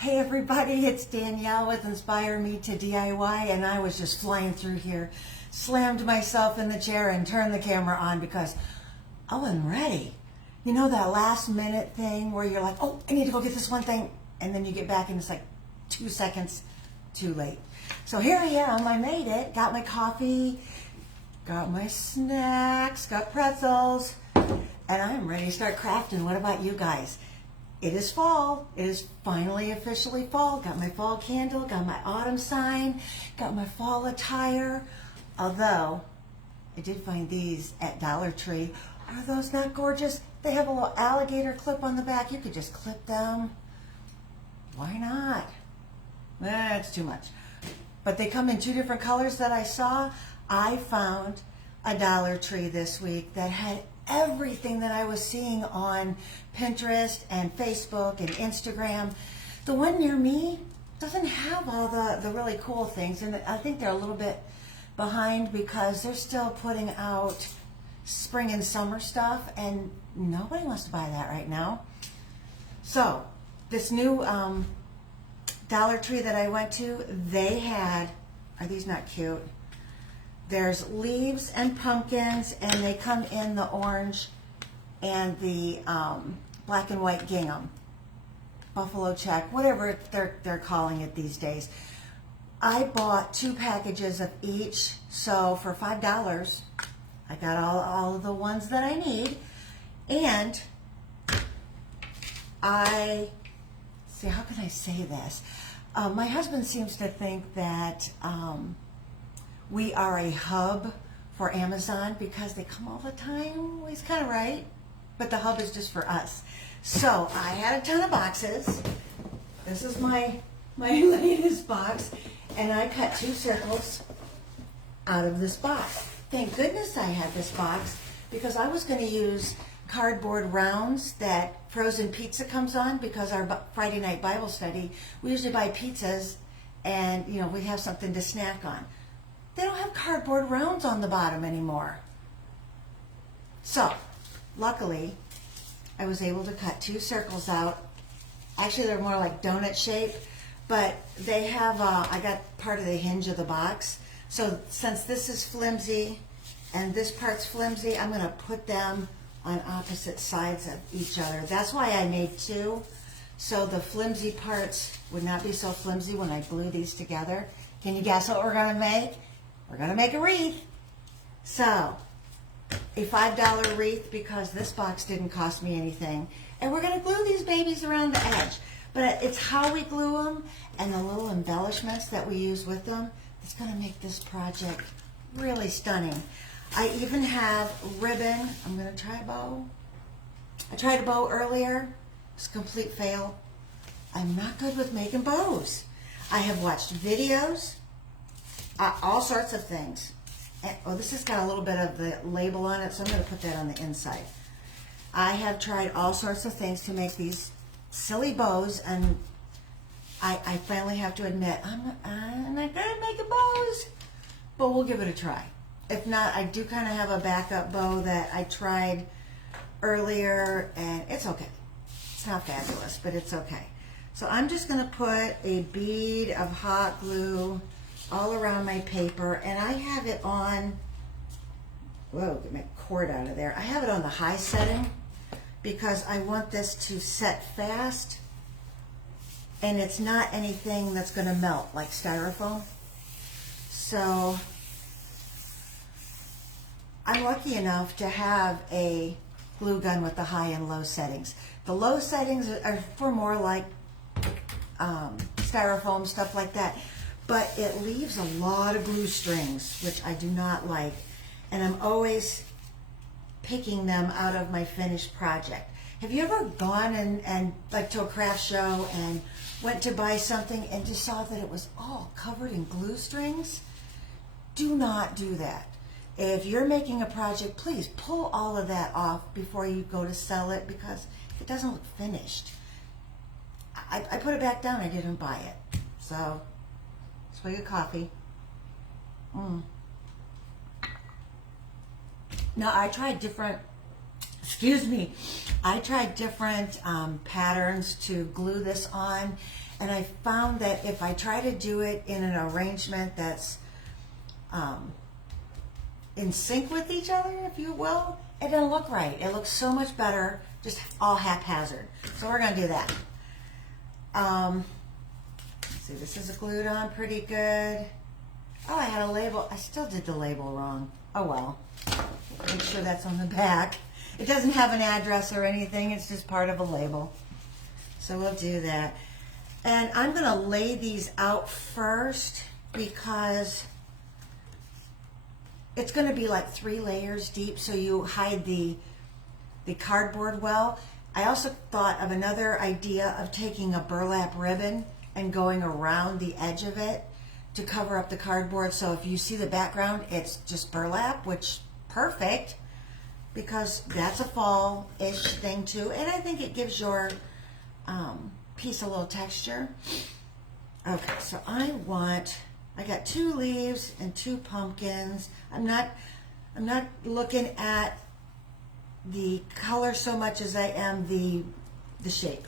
Hey everybody, it's Danielle with Inspire Me to DIY, and I was just flying through here, slammed myself in the chair and turned the camera on because I wasn't ready. You know that last minute thing where you're like, oh, I need to go get this one thing, and then you get back and it's like 2 seconds too late. So here I am, I made it, got my coffee, got my snacks, got pretzels, and I'm ready to start crafting. What about you guys? It is fall. It is finally officially fall. Got my fall candle, got my autumn sign, got my fall attire. Although, I did find these at Dollar Tree. Are those not gorgeous? They have a little alligator clip on the back. You could just clip them. Why not? It's too much. But they come in 2 different colors that I saw. I found a Dollar Tree this week that had everything that I was seeing on Pinterest and Facebook and Instagram. The one near me doesn't have all the really cool things, and I think they're a little bit behind because they're still putting out spring and summer stuff, and nobody wants to buy that right now. So this new Dollar Tree that I went to, they had, are these not cute? There's leaves and pumpkins, and they come in the orange and the black and white gingham, buffalo check, whatever they're calling it these days. I bought 2 packages of each, so for $5, I got all of the ones that I need. And how can I say this? My husband seems to think that we are a hub for Amazon because they come all the time. Well, he's kind of right, but the hub is just for us. So I had a ton of boxes. This is my latest box, and I cut 2 circles out of this box. Thank goodness I had this box because I was going to use cardboard rounds that frozen pizza comes on because our Friday night Bible study, we usually buy pizzas and we have something to snack on. They don't have cardboard rounds on the bottom anymore. So, luckily, I was able to cut 2 circles out. Actually, they're more like donut shape, but they have, I got part of the hinge of the box. So, since this is flimsy and this part's flimsy, I'm going to put them on opposite sides of each other. That's why I made 2. So the flimsy parts would not be so flimsy when I glue these together. Can you guess what we're going to make? We're going to make a wreath. So, a $5 wreath because this box didn't cost me anything. And we're going to glue these babies around the edge. But it's how we glue them and the little embellishments that we use with them that's going to make this project really stunning. I even have ribbon. I'm going to try a bow. I tried a bow earlier. It's a complete fail. I'm not good with making bows. I have watched videos. All sorts of things. And, this has got a little bit of the label on it, so I'm going to put that on the inside. I have tried all sorts of things to make these silly bows, and I finally have to admit, I'm not good at making bows, but we'll give it a try. If not, I do kind of have a backup bow that I tried earlier, and it's okay. It's not fabulous, but it's okay. So I'm just going to put a bead of hot glue all around my paper, and I have it on, whoa, get my cord out of there. I have it on the high setting because I want this to set fast, and it's not anything that's going to melt like styrofoam. So I'm lucky enough to have a glue gun with the high and low settings. The low settings are for more like styrofoam, stuff like that. But it leaves a lot of glue strings, which I do not like. And I'm always picking them out of my finished project. Have you ever gone and like to a craft show and went to buy something and just saw that it was all covered in glue strings? Do not do that. If you're making a project, please pull all of that off before you go to sell it because it doesn't look finished. I put it back down. I didn't buy it. So, swig of coffee. Now, I tried different patterns to glue this on, And I found that if I try to do it in an arrangement that's in sync with each other, if you will, it doesn't look right. It looks so much better, just all haphazard. So we're going to do that. Let's see, this is glued on pretty good. Oh, I had a label. I still did the label wrong. Oh well. Make sure that's on the back. It doesn't have an address or anything. It's just part of a label. So we'll do that. And I'm going to lay these out first because it's going to be like 3 layers deep, so you hide the cardboard well. I also thought of another idea of taking a burlap ribbon and going around the edge of it to cover up the cardboard. So if you see the background, it's just burlap, which perfect, because that's a fall-ish thing too. And I think it gives your piece a little texture. Okay, so I got 2 leaves and 2 pumpkins. I'm not looking at the color so much as I am the shape.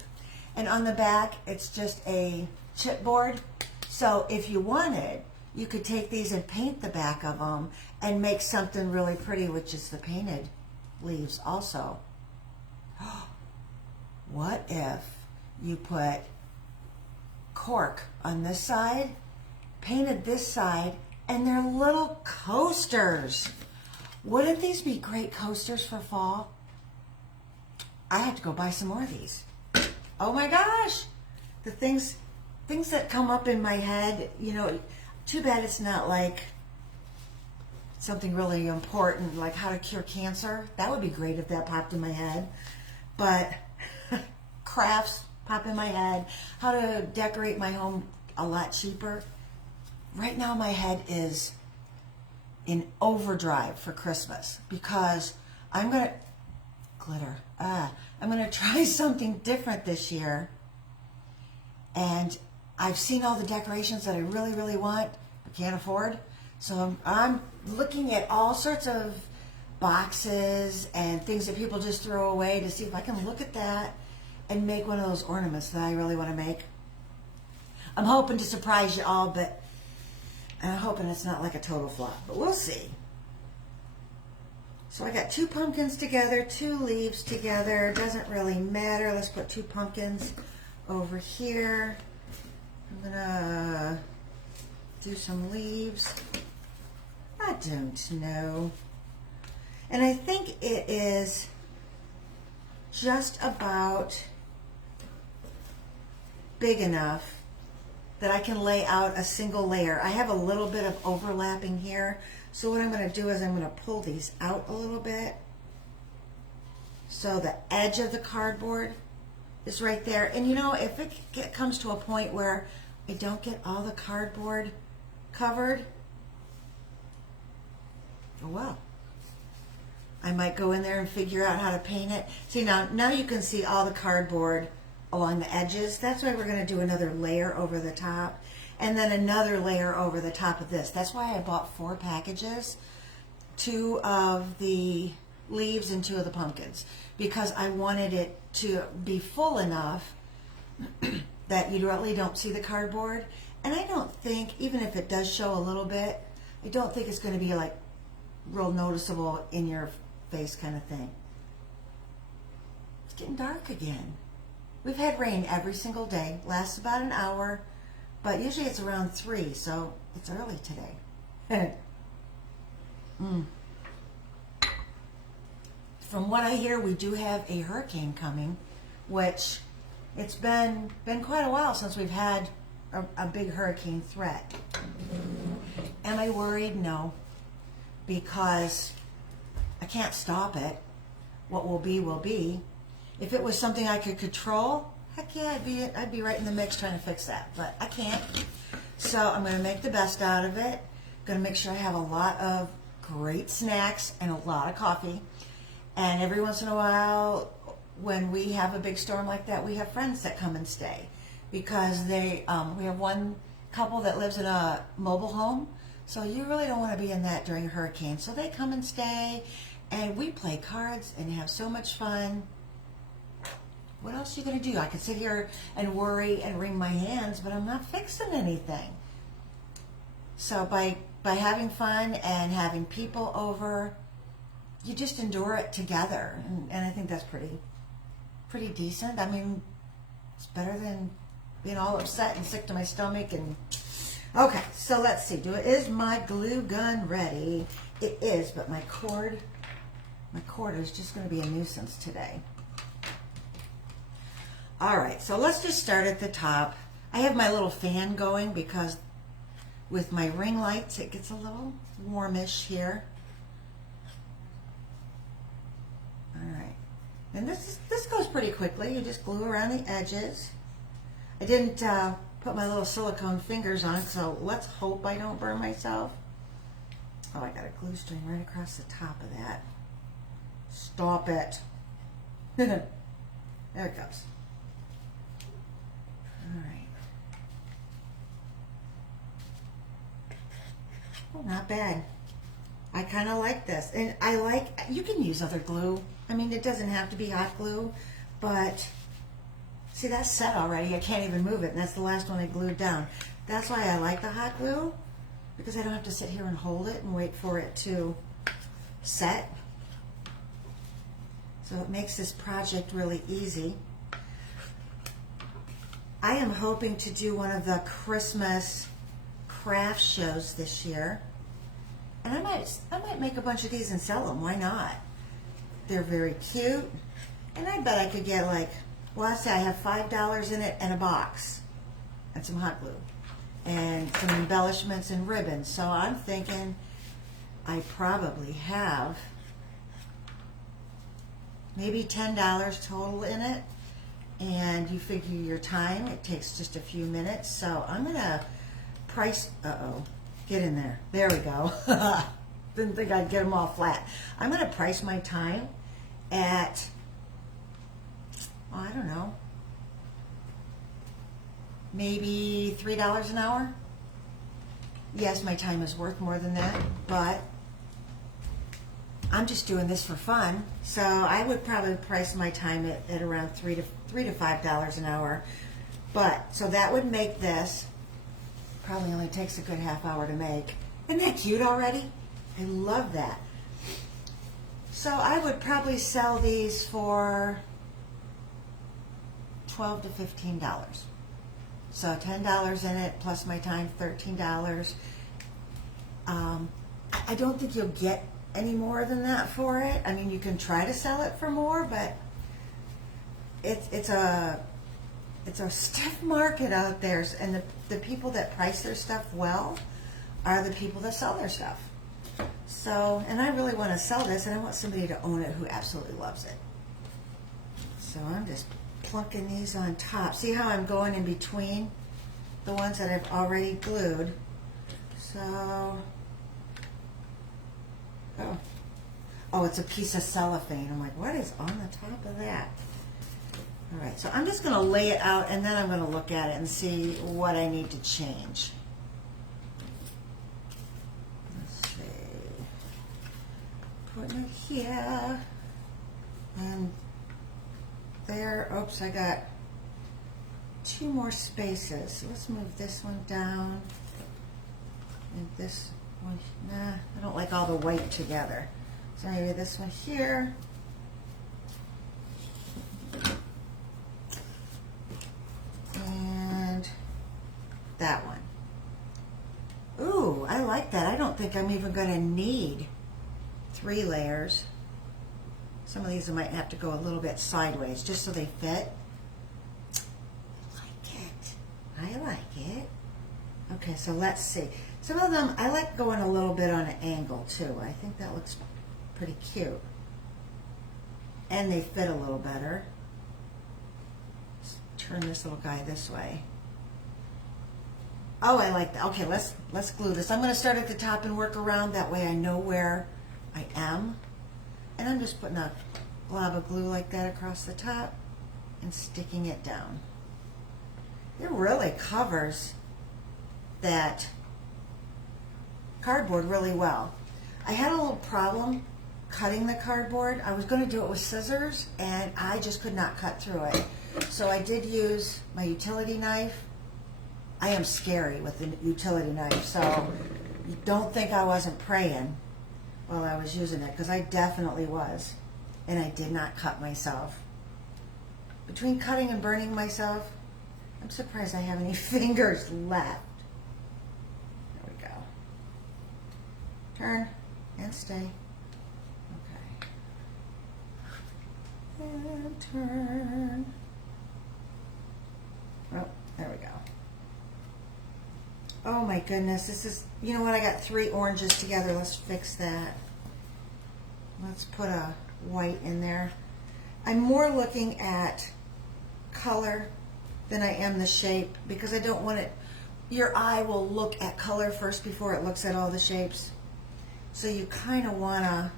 And on the back, it's just a chipboard. So if you wanted, you could take these and paint the back of them and make something really pretty, which is the painted leaves also. What if you put cork on this side, painted this side, and they're little coasters? Wouldn't these be great coasters for fall? I have to go buy some more of these. Oh my gosh! The things that come up in my head, you know, too bad it's not like something really important, like how to cure cancer. That would be great if that popped in my head. But crafts pop in my head. How to decorate my home a lot cheaper. Right now my head is in overdrive for Christmas because I'm going to try something different this year. And I've seen all the decorations that I really, really want but can't afford. So I'm looking at all sorts of boxes and things that people just throw away to see if I can look at that and make one of those ornaments that I really want to make. I'm hoping to surprise you all, but I'm hoping it's not like a total flop, but we'll see. So I got 2 pumpkins together, 2 leaves together. Doesn't really matter. Let's put 2 pumpkins over here. I'm gonna do some leaves. I don't know. And I think it is just about big enough that I can lay out a single layer. I have a little bit of overlapping here. So what I'm going to do is I'm going to pull these out a little bit. So the edge of the cardboard is right there. And you know, if it comes to a point where I don't get all the cardboard covered, oh well. I might go in there and figure out how to paint it. See, now you can see all the cardboard along the edges. That's why we're going to do another layer over the top and then another layer over the top of this. That's why I bought 4 packages, 2 of the leaves and 2 of the pumpkins, because I wanted it to be full enough that you really don't see the cardboard. And I don't think, even if it does show a little bit, I don't think it's going to be like real noticeable in your face kind of thing. It's getting dark again. We've had rain every single day. Lasts about an hour, but usually it's around 3, so it's early today. From what I hear, we do have a hurricane coming, which it's been quite a while since we've had a big hurricane threat. Am I worried? No, because I can't stop it. What will be, will be. If it was something I could control, heck yeah, I'd be right in the mix trying to fix that. But I can't. So I'm going to make the best out of it. I'm going to make sure I have a lot of great snacks and a lot of coffee. And every once in a while, when we have a big storm like that, we have friends that come and stay. Because we have one couple that lives in a mobile home. So you really don't want to be in that during a hurricane. So they come and stay. And we play cards and have so much fun. what else are you going to do? I could sit here and worry and wring my hands, but I'm not fixing anything. So by having fun and having people over, you just endure it together, and I think that's pretty decent. I mean, it's better than being all upset and sick to my stomach. And okay, so let's see. Is my glue gun ready? It is, but my cord is just going to be a nuisance today. All right, so let's just start at the top. I have my little fan going because with my ring lights, it gets a little warmish here. All right, and this goes pretty quickly. You just glue around the edges. I didn't put my little silicone fingers on, so let's hope I don't burn myself. Oh, I got a glue string right across the top of that. Stop it. There it goes. All right. Oh, not bad. I kind of like this. And you can use other glue. I mean, it doesn't have to be hot glue, but see, that's set already. I can't even move it, and that's the last one I glued down. That's why I like the hot glue, because I don't have to sit here and hold it and wait for it to set. So it makes this project really easy. I am hoping to do one of the Christmas craft shows this year. And I might make a bunch of these and sell them. Why not? They're very cute. And I bet I could get well, I say I have $5 in it and a box and some hot glue and some embellishments and ribbons. So I'm thinking I probably have maybe $10 total in it. And you figure your time, it takes just a few minutes. So I'm going to price, get in there. There we go. Didn't think I'd get them all flat. I'm going to price my time at, I don't know, maybe $3 an hour. Yes, my time is worth more than that, but I'm just doing this for fun. So I would probably price my time at around $3 to $5 an hour. But so that would make this, probably only takes a good half hour to make. Isn't that cute already? I love that. So I would probably sell these for $12 to $15. So $10 in it plus my time, $13. I don't think you'll get any more than that for it. I mean, you can try to sell it for more, but it's a stiff market out there, and the people that price their stuff well are the people that sell their stuff. So, and I really want to sell this, and I want somebody to own it who absolutely loves it. So I'm just plunking these on top. See how I'm going in between the ones that I've already glued? So, oh, it's a piece of cellophane. I'm like, what is on the top of that? All right, so I'm just going to lay it out, and then I'm going to look at it and see what I need to change. Let's see. Putting it here. And there. Oops, I got 2 more spaces. So let's move this one down. And this one, nah, I don't like all the white together. So maybe this one here. And that one. Ooh, I like that. I don't think I'm even going to need 3 layers. Some of these I might have to go a little bit sideways just so they fit. I like it. Okay, so let's see. Some of them, I like going a little bit on an angle too. I think that looks pretty cute. And they fit a little better. Let's turn this little guy this way. Oh, I like that. Okay, let's glue this. I'm going to start at the top and work around. That way I know where I am. And I'm just putting a glob of glue like that across the top and sticking it down. It really covers that cardboard really well. I had a little problem cutting the cardboard. I was going to do it with scissors, and I just could not cut through it. So I did use my utility knife. I am scary with the utility knife, so you don't think I wasn't praying while I was using it, because I definitely was. And I did not cut myself. Between cutting and burning myself, I'm surprised I have any fingers left. There we go. Turn and stay. Okay. And turn. Oh, there we go. Oh my goodness, this is, you know what, I got 3 oranges together. Let's fix that. Let's put a white in there. I'm more looking at color than I am the shape, because I don't want it, your eye will look at color first before it looks at all the shapes. So you kind of want to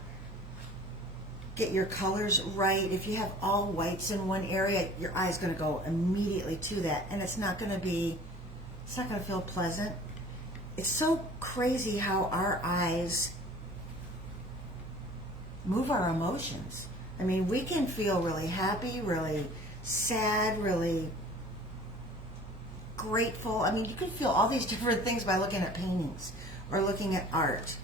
get your colors right. If you have all whites in one area, your eye's going to go immediately to that, and it's not going to feel pleasant. It's so crazy how our eyes move our emotions. I mean, we can feel really happy, really sad, really grateful. I mean, you can feel all these different things by looking at paintings or looking at art.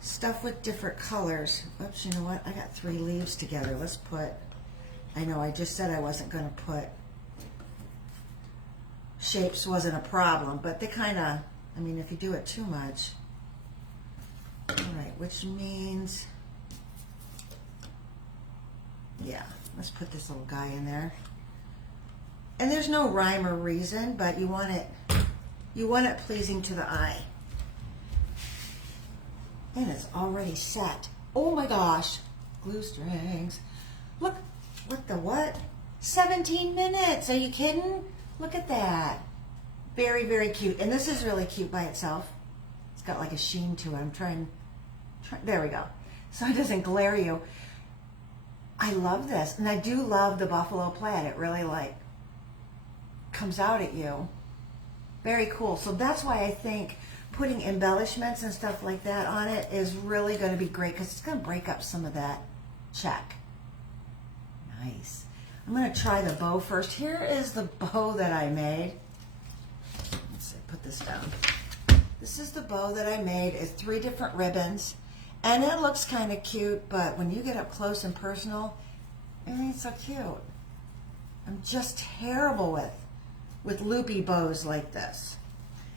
Stuff with different colors. Oops, you know what? I got 3 leaves together. Let's put, I know I just said I wasn't going to put, shapes wasn't a problem, but they kind of, I mean, if you do it too much. All right, which means, yeah, let's put this little guy in there. And there's no rhyme or reason, but you want it pleasing to the eye. And it's already set. Oh my gosh, glue strings. Look, what the what? 17 minutes, are you kidding? Look at that. Very, very cute. And this is really cute by itself. It's got like a sheen to it. I'm trying, there we go. So it doesn't glare you. I love this. And I do love the buffalo plaid. It really like comes out at you. Very cool. So that's why I think putting embellishments and stuff like that on it is really going to be great, because it's going to break up some of that check. Nice. I'm going to try the bow first. Here is the bow that I made. Let's see, put this down. This is the bow that I made. It's 3 different ribbons, and it looks kind of cute, but when you get up close and personal, it ain't so cute. I'm just terrible with loopy bows like this.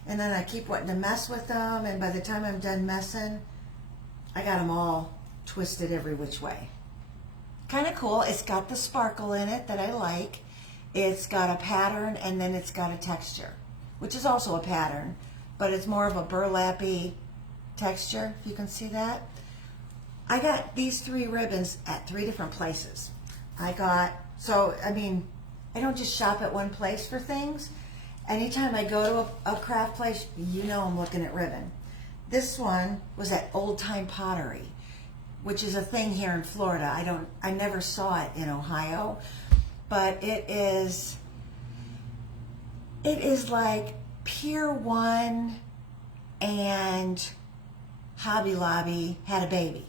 And then I keep wanting to mess with them, and by the time I'm done messing, I got them all twisted every which way. Kind of cool. It's got the sparkle in it that I like. It's got a pattern, and then it's got a texture, which is also a pattern, but it's more of a burlappy texture, if you can see that. I got these 3 ribbons at 3 different places. I don't just shop at one place for things. Anytime I go to a craft place, you know I'm looking at ribbon. This one was at Old Time Pottery, which is a thing here in Florida. I never saw it in Ohio, but it is like Pier 1 and Hobby Lobby had a baby.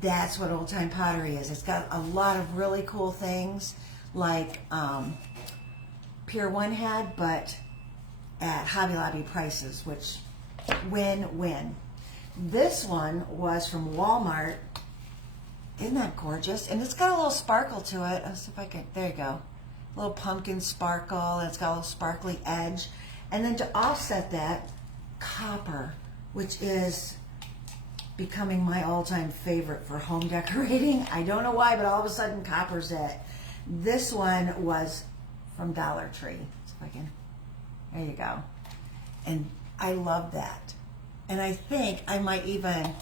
That's what Old Time Pottery is. It's got a lot of really cool things like Pier 1 had, but at Hobby Lobby prices, which win-win. This one was from Walmart. Isn't that gorgeous? And it's got a little sparkle to it. Let's see if I can, there you go. A little pumpkin sparkle, and it's got a little sparkly edge. And then to offset that, copper, which is becoming my all-time favorite for home decorating. I don't know why, but all of a sudden copper's it. This one was from Dollar Tree. So if I can, there you go. And I love that. And I think I might even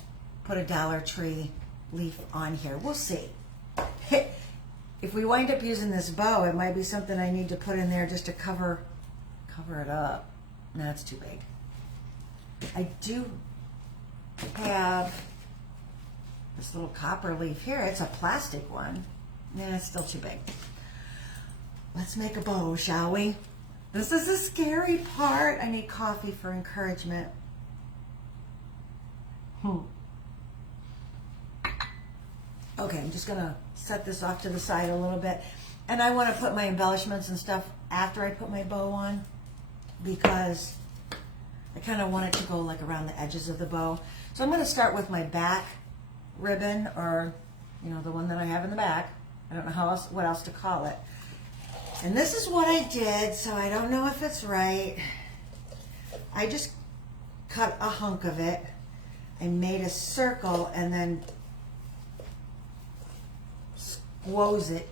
put a Dollar Tree leaf on here. We'll see. If we wind up using this bow, it might be something I need to put in there just to cover it up. No, that's too big. I do have this little copper leaf here. It's a plastic one. Yeah, it's still too big. Let's make a bow, shall we? This is the scary part. I need coffee for encouragement. Okay, I'm just gonna set this off to the side a little bit. And I wanna put my embellishments and stuff after I put my bow on because I kinda want it to go like around the edges of the bow. So I'm gonna start with my back ribbon, or the one that I have in the back. I don't know what else to call it. And this is what I did, so I don't know if it's right. I just cut a hunk of it. I made a circle and then squoze it,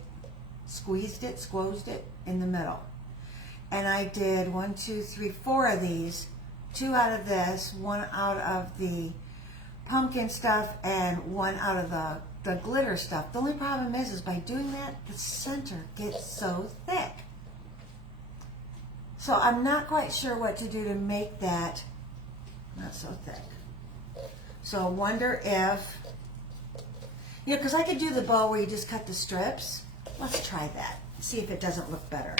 squeezed it in the middle. And I did 1, 2, 3, 4 of these, 2 out of this, 1 out of the pumpkin stuff, and 1 out of the glitter stuff. The only problem is by doing that, the center gets so thick. So I'm not quite sure what to do to make that not so thick. So I wonder if, because I could do the bow where you just cut the strips. Let's try that. See if it doesn't look better.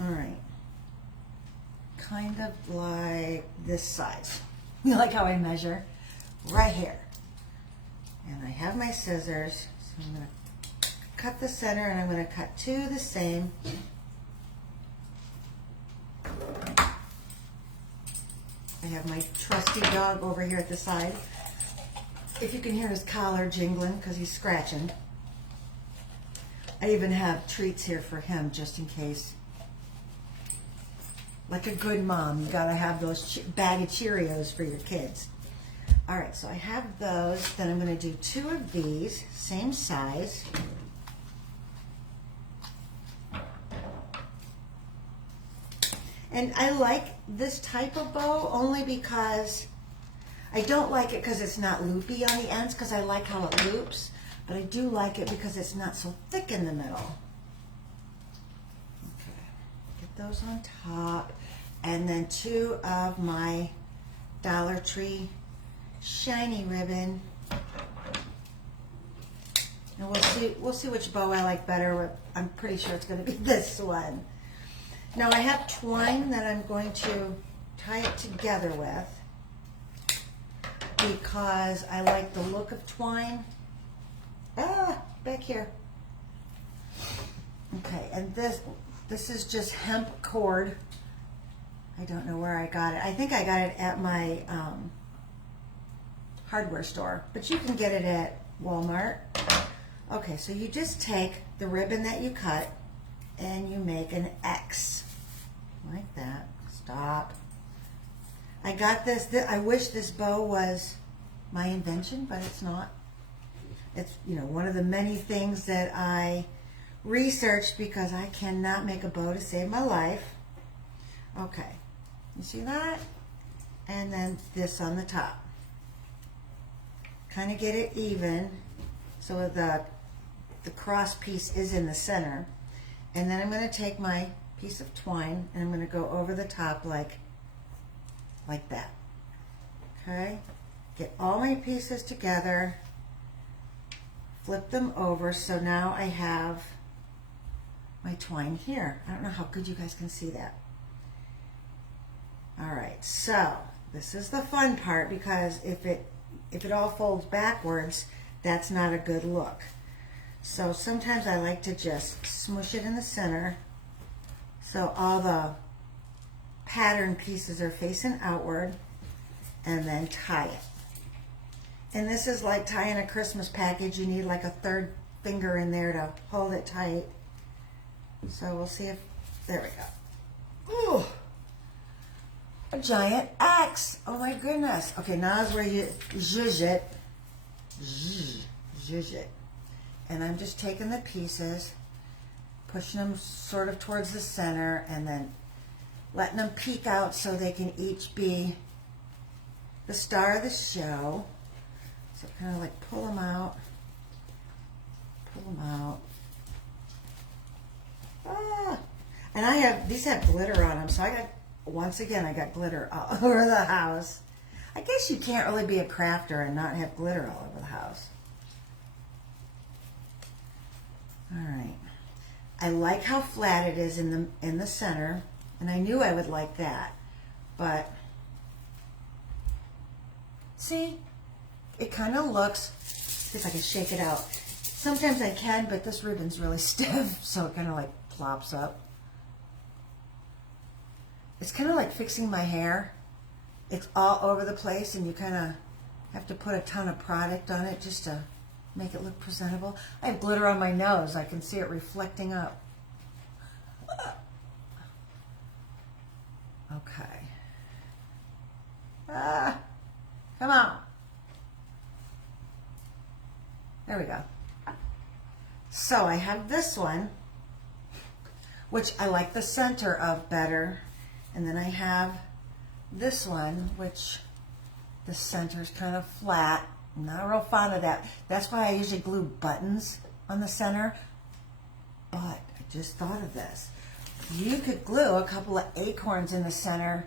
All right. Kind of like this size. You like how I measure? Right here. And I have my scissors. So I'm going to cut the center and I'm going to cut 2 the same. I have my trusty dog over here at the side. If you can hear his collar jingling because he's scratching. I even have treats here for him just in case. Like a good mom, you gotta have those bag of Cheerios for your kids. All right, so I have those. Then I'm gonna do 2 of these, same size. And I like this type of bow only because I don't like it because it's not loopy on the ends, because I like how it loops, but I do like it because it's not so thick in the middle. Okay, get those on top. And then 2 of my Dollar Tree shiny ribbon. And we'll see which bow I like better. I'm pretty sure it's going to be this one. Now I have twine that I'm going to tie it together with because I like the look of twine. Back here. Okay, and this is just hemp cord. I don't know where I got it. I think I got it at my hardware store, but you can get it at Walmart. Okay, so you just take the ribbon that you cut and you make an X like that. Stop. I got this. I wish this bow was my invention, but it's not. It's one of the many things that I researched because I cannot make a bow to save my life. Okay, you see that? And then this on the top. Kind of get it even so the cross piece is in the center. And then I'm going to take my piece of twine and I'm going to go over the top like that. Okay? Get all my pieces together. Flip them over, so now I have my twine here. I don't know how good you guys can see that. All right, so this is the fun part because if it all folds backwards, that's not a good look. So sometimes I like to just smush it in the center so all the pattern pieces are facing outward, and then tie it. And this is like tying a Christmas package. You need like a third finger in there to hold it tight. So we'll see if, there we go. Ooh, a giant X. Oh my goodness. Okay, now is where you zhuzh it. Zhuzh it. And I'm just taking the pieces, pushing them sort of towards the center, and then letting them peek out so they can each be the star of the show. So kind of like pull them out, And these have glitter on them, so once again, I got glitter all over the house. I guess you can't really be a crafter and not have glitter all over the house. All right. I like how flat it is in the center, and I knew I would like that, but see, it kind of looks See if I can shake it out. Sometimes I can, but this ribbon's really stiff, so it kind of like plops up. It's kind of like fixing my hair. It's all over the place, and you kind of have to put a ton of product on it just to make it look presentable. I have glitter on my nose. I can see it reflecting up. Okay. Come on. There we go. So I have this one, which I like the center of better. And then I have this one, which the center is kind of flat. I'm not real fond of that. That's why I usually glue buttons on the center. But I just thought of this. You could glue a couple of acorns in the center,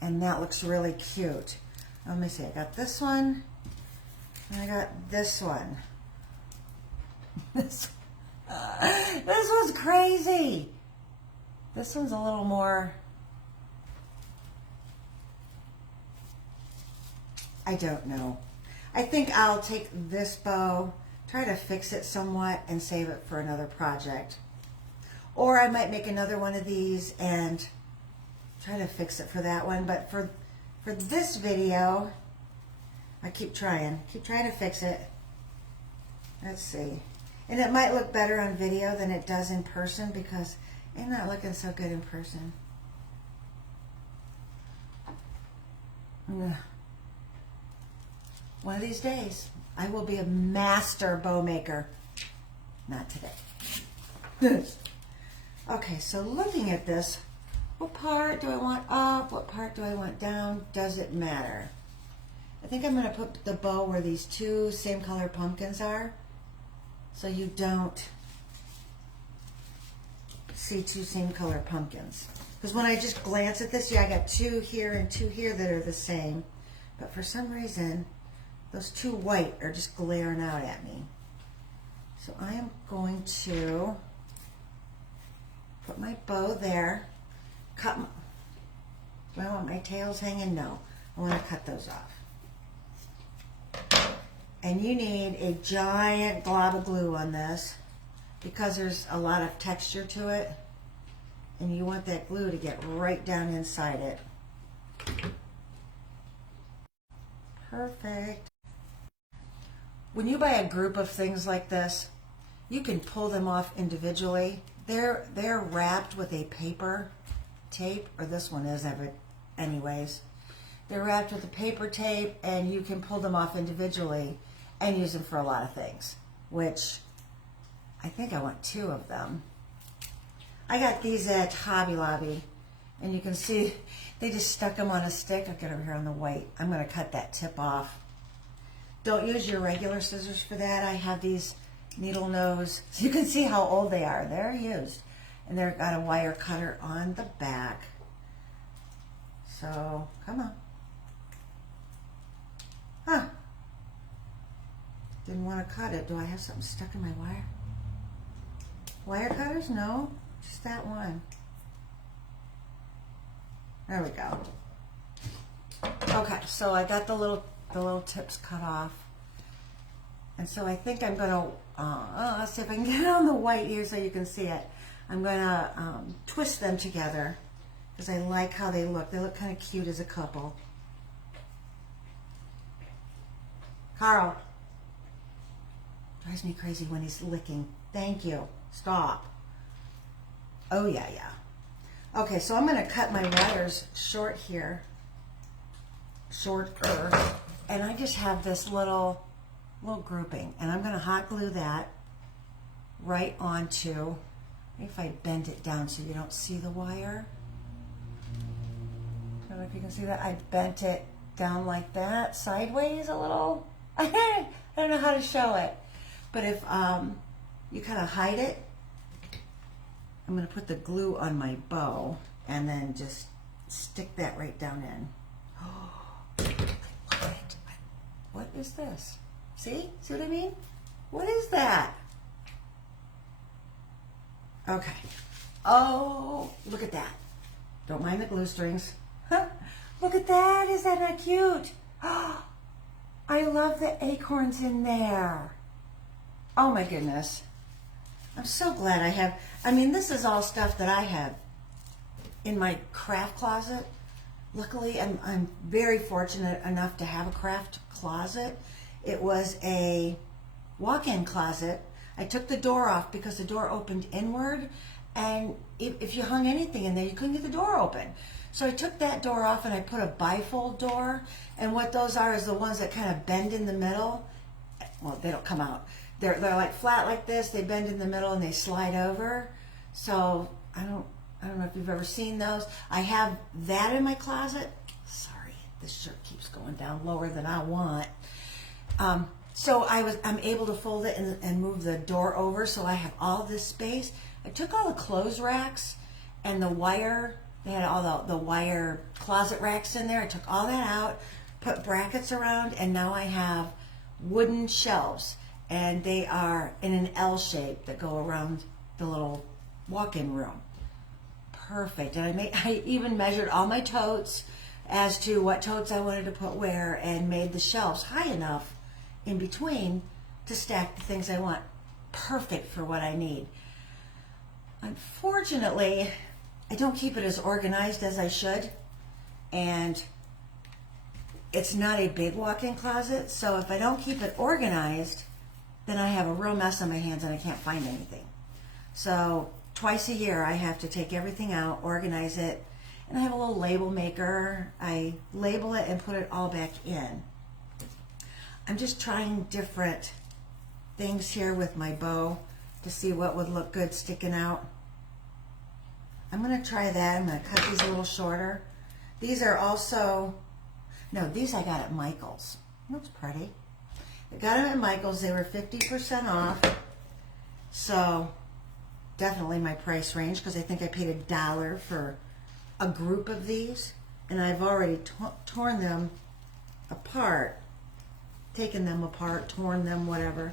and that looks really cute. Let me see. I got this one, and I got this one. This one's crazy. This one's a little more, I don't know. I think I'll take this bow, try to fix it somewhat, and save it for another project. Or I might make another one of these and try to fix it for that one. But for this video, I keep trying to fix it. Let's see. And it might look better on video than it does in person because it's not looking so good in person. One of these days, I will be a master bow maker. Not today. Okay, so looking at this, what part do I want up? What part do I want down? Does it matter? I think I'm going to put the bow where these two same color pumpkins are, so you don't see two same color pumpkins. Because when I just glance at this, yeah, I got two here and two here that are the same. But for some reason, those two white are just glaring out at me. So I am going to put my bow there. Cut my, do I want my tails hanging? No. I want to cut those off. And you need a giant glob of glue on this because there's a lot of texture to it. And you want that glue to get right down inside it. Perfect. When you buy a group of things like this, you can pull them off individually. They're wrapped with a paper tape, or this one is anyways. They're wrapped with a paper tape, and you can pull them off individually and use them for a lot of things, which I think I want 2 of them. I got these at Hobby Lobby, and you can see they just stuck them on a stick. I'll get over here on the white. I'm going to cut that tip off. Don't use your regular scissors for that. I have these needle nose. So you can see how old they are. They're used. And they've got a wire cutter on the back. So, come on. Huh. Didn't want to cut it. Do I have something stuck in my wire? Wire cutters? No. Just that one. There we go. Okay, so I got the little tips cut off. And so I think I'm going to, let's see if I can get it on the white here so you can see it. I'm going to twist them together because I like how they look. They look kind of cute as a couple. Carl. Drives me crazy when he's licking. Thank you. Stop. Oh, yeah. Okay, so I'm going to cut my wires short here. Shorter. And I just have this little grouping. And I'm going to hot glue that right onto, if I bend it down so you don't see the wire. I don't know if you can see that. I bent it down like that, sideways a little. I don't know how to show it. But if you kind of hide it, I'm going to put the glue on my bow and then just stick that right down in. What is this? See? See what I mean? What is that? Okay. Oh, look at that. Don't mind the glue strings. Look at that. Is that not cute? I love the acorns in there. Oh my goodness. I'm so glad I have, I mean, this is all stuff that I have in my craft closet. Luckily, I'm very fortunate enough to have a craft closet. It was a walk-in closet. I took the door off because the door opened inward, and if you hung anything in there, you couldn't get the door open. So I took that door off and I put a bifold door, and what those are is the ones that kind of bend in the middle. Well, they don't come out. They're like flat like this. They bend in the middle and they slide over. So I don't know if you've ever seen those. I have that in my closet. Sorry, this shirt keeps going down lower than I want. So I'm able to fold it and move the door over, so I have all this space. I took all the clothes racks and the wire. They had all the wire closet racks in there. I took all that out, put brackets around, and now I have wooden shelves, and they are in an L shape that go around the little walk-in room. Perfect. And I even measured all my totes as to what totes I wanted to put where, and made the shelves high enough in between to stack the things I want. Perfect for what I need. Unfortunately, I don't keep it as organized as I should, and it's not a big walk-in closet, so if I don't keep it organized, then I have a real mess on my hands and I can't find anything. So twice a year I have to take everything out, organize it, and I have a little label maker. I label it and put it all back in. I'm just trying different things here with my bow to see what would look good sticking out. I'm going to try that. I'm going to cut these a little shorter. These are also, no, these I got at Michael's. Looks pretty. I got them at Michael's. They were 50% off. So definitely my price range, because I think I paid $1 for a group of these. And I've already torn them apart, taken them apart, torn them, whatever.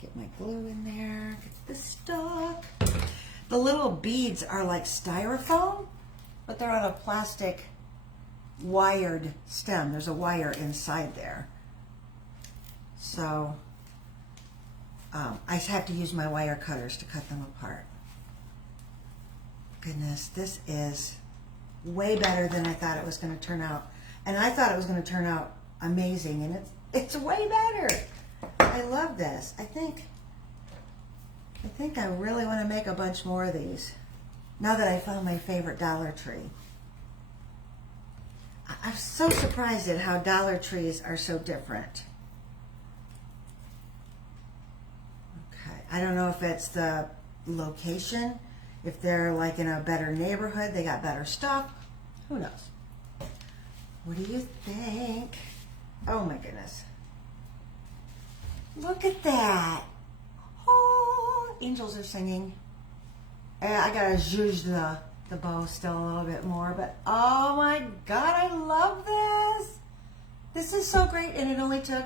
Get my glue in there, get the stock. The little beads are like styrofoam, but they're on a plastic wired stem. There's a wire inside there. So I have to use my wire cutters to cut them apart. Goodness, this is way better than I thought it was going to turn out. And I thought it was going to turn out amazing, and it's way better. I love this. I think I really want to make a bunch more of these now that I found my favorite Dollar Tree. I'm so surprised at how Dollar Trees are so different. Okay, I don't know if it's the location, if they're like in a better neighborhood, they got better stuff. Who knows? What do you think? Oh my goodness. Look at that. Oh, angels are singing. I gotta zhuzh the bow still a little bit more, but oh my God, I love this. This is so great, and it only took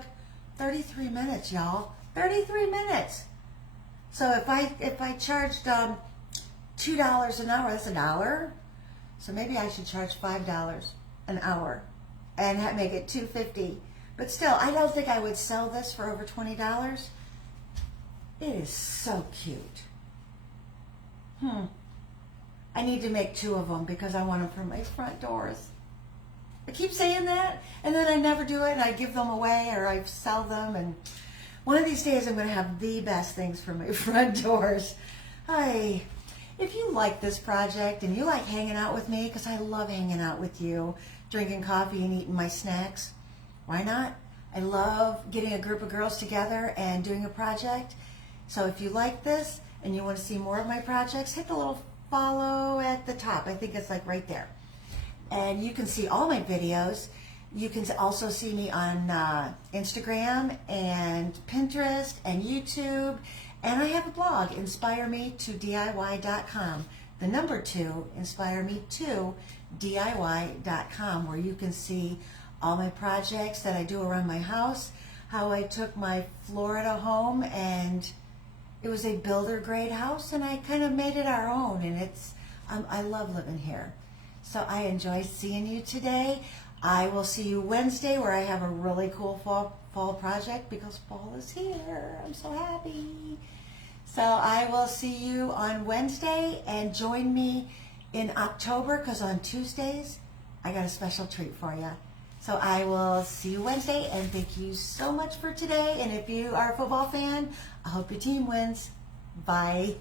33 minutes, y'all. 33 minutes. So if I charged $2 an hour, that's $1. So maybe I should charge $5 an hour and make it $2.50. But still, I don't think I would sell this for over $20. It is so cute. I need to make 2 of them because I want them for my front doors. I keep saying that, and then I never do it, and I give them away or I sell them. And one of these days I'm going to have the best things for my front doors. If you like this project and you like hanging out with me, because I love hanging out with you, drinking coffee and eating my snacks, why not? I love getting a group of girls together and doing a project. So if you like this and you want to see more of my projects, hit the little follow at the top. I think it's like right there. And you can see all my videos. You can also see me on Instagram and Pinterest and YouTube. And I have a blog, InspireMe2DIY.com. The number 2, InspireMe2DIY.com, where you can see all my projects that I do around my house, how I took my Florida home and it was a builder grade house and I kind of made it our own, and it's I love living here. So I enjoy seeing you today. I will see you Wednesday where I have a really cool fall project because fall is here. I'm so happy. So I will see you on Wednesday and join me in October because on Tuesdays I got a special treat for you. So I will see you Wednesday and thank you so much for today. And if you are a football fan, I hope your team wins. Bye.